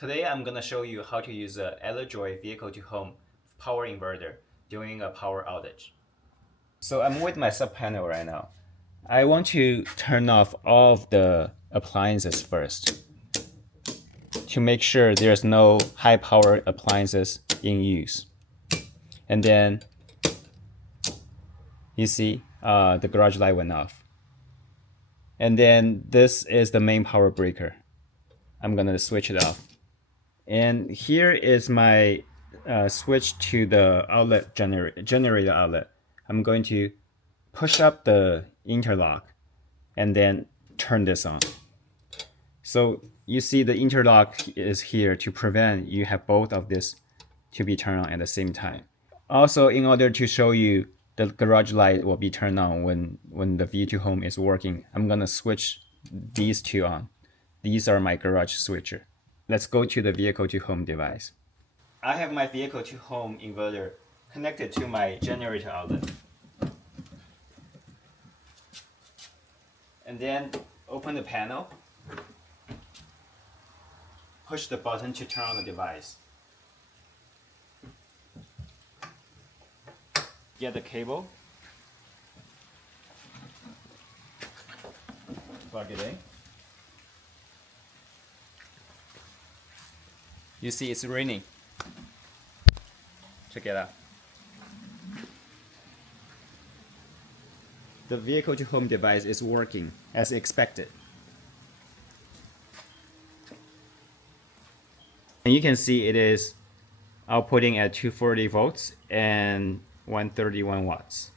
Today I'm gonna show you how to use a Elejoy vehicle-to-home power inverter during a power outage. So I'm with my sub panel right now. I want to turn off all of the appliances first to make sure there's no high power appliances in use. And then you see the garage light went off. And then this is the main power breaker. I'm gonna switch it off. And here is my switch to the outlet generator outlet. I'm going to push up the interlock and then turn this on. So you see the interlock is here to prevent you have both of this to be turned on at the same time. Also, in order to show you the garage light will be turned on when the V2 Home is working, I'm gonna switch these two on. These are my garage switcher. Let's go to the vehicle to home device. I have my vehicle to home inverter connected to my generator outlet. And then open the panel. Push the button to turn on the device. Get the cable. Plug it in. You see it's raining. Check it out. The vehicle to home device is working as expected. And you can see it is outputting at 240 volts and 131 watts.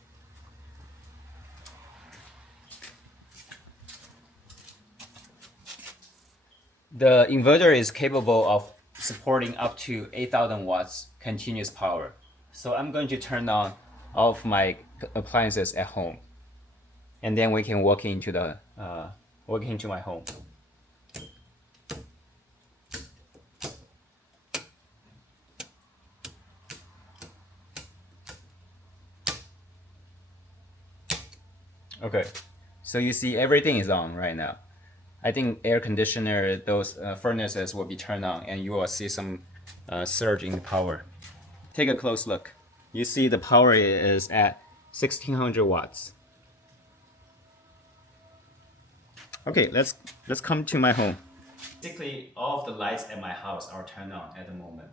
The inverter is capable of supporting up to 8,000 watts continuous power. So I'm going to turn on all of my appliances at home, and then we can walk into my home. Okay, so you see everything is on right now. I think air conditioner, those furnaces will be turned on, and you will see some surge in the power. Take a close look. You see the power is at 1600 watts. Okay, let's come to my home. Basically, all of the lights at my house are turned on at the moment,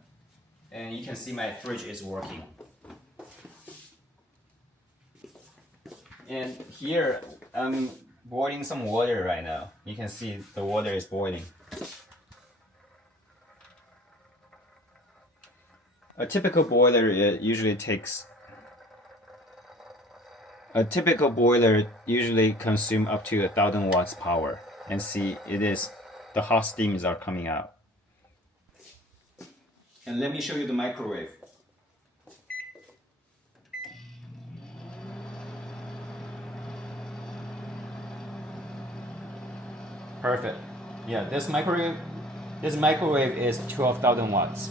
and you can see my fridge is working. And here I'm boiling some water right now. You can see the water is boiling. A typical boiler usually consume up to 1,000 watts power. And see, the hot steams are coming out. And let me show you the microwave. Perfect. Yeah, this microwave is 12,000 watts.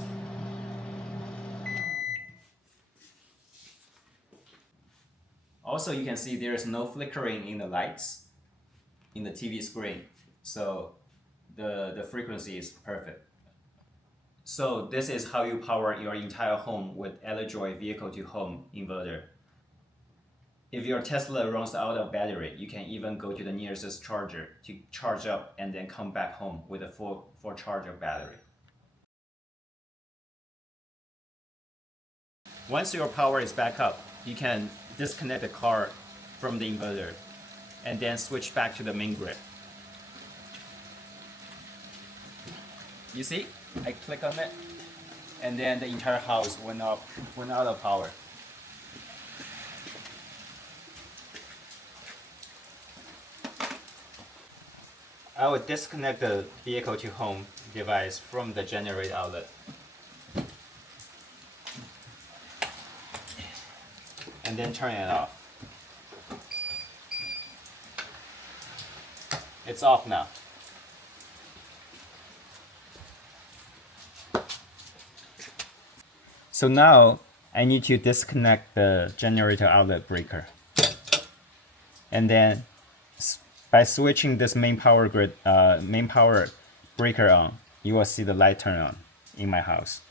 Also, you can see there is no flickering in the lights in the TV screen, so the frequency is perfect. So this is how you power your entire home with Elejoy vehicle to home inverter. If your Tesla runs out of battery, you can even go to the nearest charger to charge up and then come back home with a full charge of battery. Once your power is back up, you can disconnect the car from the inverter and then switch back to the main grid. You see, I click on it and then the entire house went out of power. I will disconnect the vehicle to home device from the generator outlet. And then turn it off. It's off now. So now I need to disconnect the generator outlet breaker. And then by switching this main power breaker on, you will see the light turn on in my house.